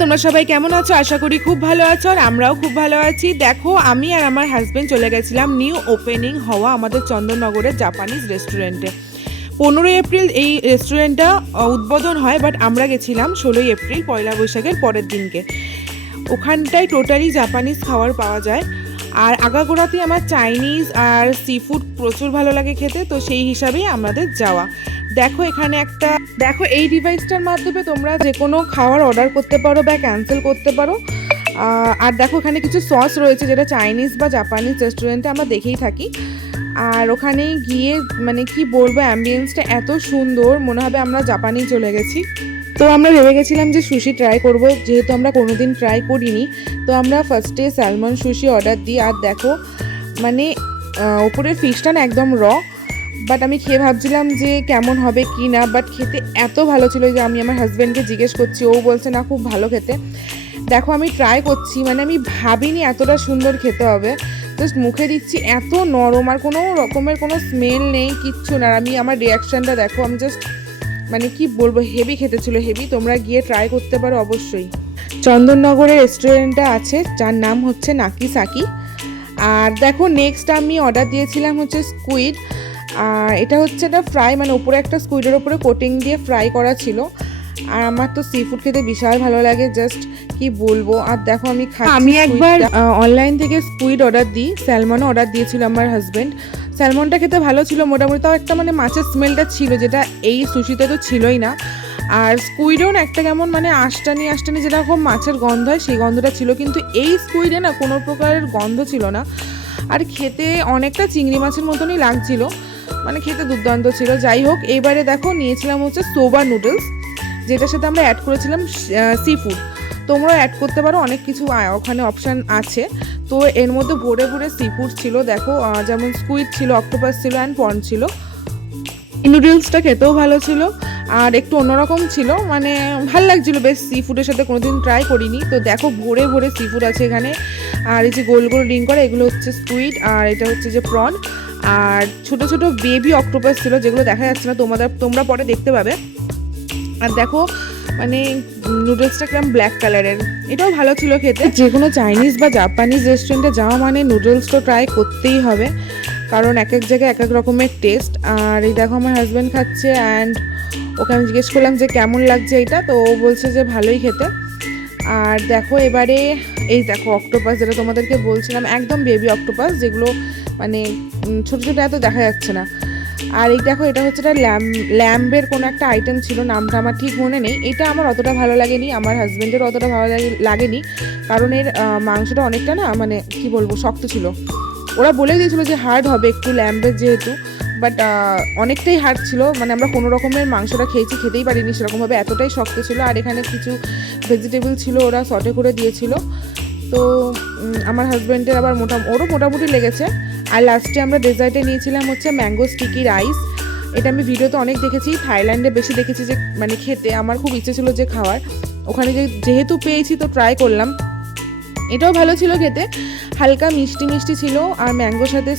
তোমরা সবাই কেমন আছো? আশা করি খুব ভালো আছো আর আমরাও খুব ভালো আছি। দেখো আমি আর আমার হাজবেন্ড চলে গেছিলাম নিউ ওপেনিং হওয়া আমাদের চন্দননগরের জাপানিজ রেস্টুরেন্টে। 15ই এপ্রিল এই রেস্টুরেন্টটা উদ্বোধন হয়, বাট আমরা গেছিলাম 16ই এপ্রিল পয়লা বৈশাখের পরের দিনকে। ওখানটায় টোটালি জাপানিজ খাবার পাওয়া যায়। আর আগাগোড়াতেই আমার চাইনিজ আর সি ফুড প্রচুর ভালো লাগে খেতে, তো সেই হিসাবেই আমাদের যাওয়া। দেখো এই ডিভাইসটার মাধ্যমে তোমরা যে কোনো খাবার অর্ডার করতে পারো বা ক্যান্সেল করতে পারো। আর দেখো এখানে কিছু সস রয়েছে যেটা চাইনিজ বা জাপানিজ রেস্টুরেন্টে আমরা দেখেই থাকি। আর ওখানে গিয়ে মানে কি বলবো, অ্যাম্বিয়েন্সটা এত সুন্দর, মনে হবে আমরা জাপানি চলে গেছি। তো আমরা ভেবে গেছিলাম যে সুশি ট্রাই করব, যেহেতু আমরা কোনোদিন ট্রাই করিনি। তো আমরা ফার্স্টে স্যালমন সুশি অর্ডার দিই। আর দেখো মানে ওপরের ফিশটা না একদম বাট আমি খেয়ে ভাবছিলাম যে কেমন হবে কি না, বাট খেতে এত ভালো ছিল যে আমি আমার হাজব্যান্ডকে জিজ্ঞেস করছি, ও বলছে না খুব ভালো খেতে। দেখো আমি ট্রাই করছি, মানে আমি ভাবিনি এতটা সুন্দর খেতে হবে। জাস্ট মুখে দিচ্ছি, এত নরম, আর কোনো রকমের কোনো স্মেল নেই, কিচ্ছু না। আমি আমার রিয়াকশানটা দেখো, আমি জাস্ট মানে কি বলবো, হেভি খেতে ছিল, হেভি। তোমরা গিয়ে ট্রাই করতে পারো অবশ্যই। চন্দননগরের রেস্টুরেন্টটা আছে যার নাম হচ্ছে নাকিসাকি। আর দেখো নেক্সট আমি অর্ডার দিয়েছিলাম হচ্ছে স্কুইড। এটা হচ্ছে একটা ফ্রাই, মানে উপরে একটা স্কুইডের উপরে কোটিং দিয়ে ফ্রাই করা ছিল। আর আমার তো সি ফুড খেতে বিশাল ভালো লাগে, জাস্ট কি বলবো। আর দেখো আমি একবার অনলাইন থেকে স্কুইড অর্ডার দিই, স্যালমনও অর্ডার দিয়েছিল আমার হাজব্যান্ড। স্যালমনটা খেতে ভালো ছিল মোটামুটি, তাও একটা মানে মাছের স্মেলটা ছিল যেটা এই সুশিতে তো ছিলই না। আর স্কুইডেও না একটা কেমন মানে আষ্টানি যেরকম মাছের গন্ধ হয় সেই গন্ধটা ছিল, কিন্তু এই স্কুইডে না কোনো প্রকারের গন্ধ ছিল না। আর খেতে অনেকটা চিংড়ি মাছের মতনই লাগছিল, মানে খেতে দুর্দান্ত ছিল। যাই হোক, এইবারে দেখো নিয়েছিলাম হচ্ছে সোবা নুডলস, যেটার সাথে আমরা অ্যাড করেছিলাম সি ফুড। তোমরাও অ্যাড করতে পারো, অনেক কিছু ওখানে অপশান আছে। তো এর মধ্যে ভরে ভরে সি ফুড ছিল। দেখো যেমন স্কুইড ছিল, অক্টোপাস ছিল অ্যান্ড পর্ন ছিল। নুডলসটা খেতেও ভালো ছিল আর একটু অন্যরকম ছিল, মানে ভাল লাগছিল বেশ। সি ফুডের সাথে কোনোদিন ট্রাই করিনি। তো দেখো ভরে ভরে সি ফুড আছে এখানে। আর এই যে গোল গোল রিং করে এগুলো হচ্ছে স্কুইড, আর এটা হচ্ছে যে প্রন। আর ছোট ছোট বেবি অক্টোপাস ছিল, যেগুলো দেখা যাচ্ছে না, তোমরা পরে দেখতে পাবে। আর দেখো মানে নুডলসটা কিরকম ব্ল্যাক কালারের, এটাও ভালো ছিল খেতে। যে কোনো চাইনিজ বা জাপানিজ রেস্টুরেন্টে যাওয়া মানে নুডলস তো ট্রাই করতেই হবে, কারণ এক এক জায়গায় এক এক রকমের টেস্ট। আর এই দেখো আমার হাজব্যান্ড খাচ্ছে, অ্যান্ড ওকে আমি জিজ্ঞেস করলাম যে কেমন লাগছে এটা, তো ও বলছে যে ভালোই খেতে। আর দেখো এবারে এই দেখো অক্টোপাস, যেটা তোমাদেরকে বলছিলাম, একদম বেবি অক্টোপাস, যেগুলো মানে ছোটো ছোটো এত দেখা যাচ্ছে না। আর এই দেখো এটা হচ্ছে ল্যাম্বের কোনো একটা আইটেম ছিল, নামটা আমার ঠিক মনে নেই। এটা আমার অতটা ভালো লাগেনি, আমার হাজব্যান্ডেরও অতটা ভালো লাগেনি, কারণ এর মাংসটা অনেকটা না মানে কি বলবো শক্ত ছিল। ওরা বলে দিয়েছিল যে হার্ড হবে একটু ল্যাম্বের যেহেতু, বাট অনেকটাই হার্ড ছিল, মানে আমরা কোনো রকমের মাংসটা খেতেই পারিনি সেরকমভাবে, এতটাই শক্ত ছিল। আর এখানে কিছু ভেজিটেবল ছিল, ওরা সটে করে দিয়েছিল। তো আমার হাজব্যান্ডের আবার ওরও মোটামুটি লেগেছে। আর লাস্টে আমরা ডেজার্টে নিয়েছিলাম হচ্ছে ম্যাঙ্গো স্টিকি রাইস। এটা আমি ভিডিওতে অনেক দেখেছি, থাইল্যান্ডে বেশি দেখেছি যে মানে খেতে, আমার খুব ইচ্ছে ছিল যে খাওয়ার। ওখানে যেহেতু পেয়েছি তো ট্রাই করলাম। এটাও ভালো ছিল খেতে, হালকা মিষ্টি ছিল। আর ম্যাঙ্গোর সাথে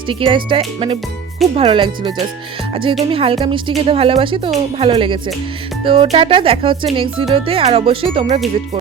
স্টিকি রাইসটা মানে খুব ভালো লাগছিল জাস্ট। আর যেহেতু আমি হালকা মিষ্টি খেতে ভালোবাসি তো ভালো লেগেছে। তো টাটা, দেখা হচ্ছে নেক্সট ভিডিওতে। আর অবশ্যই তোমরা ভিজিট করো।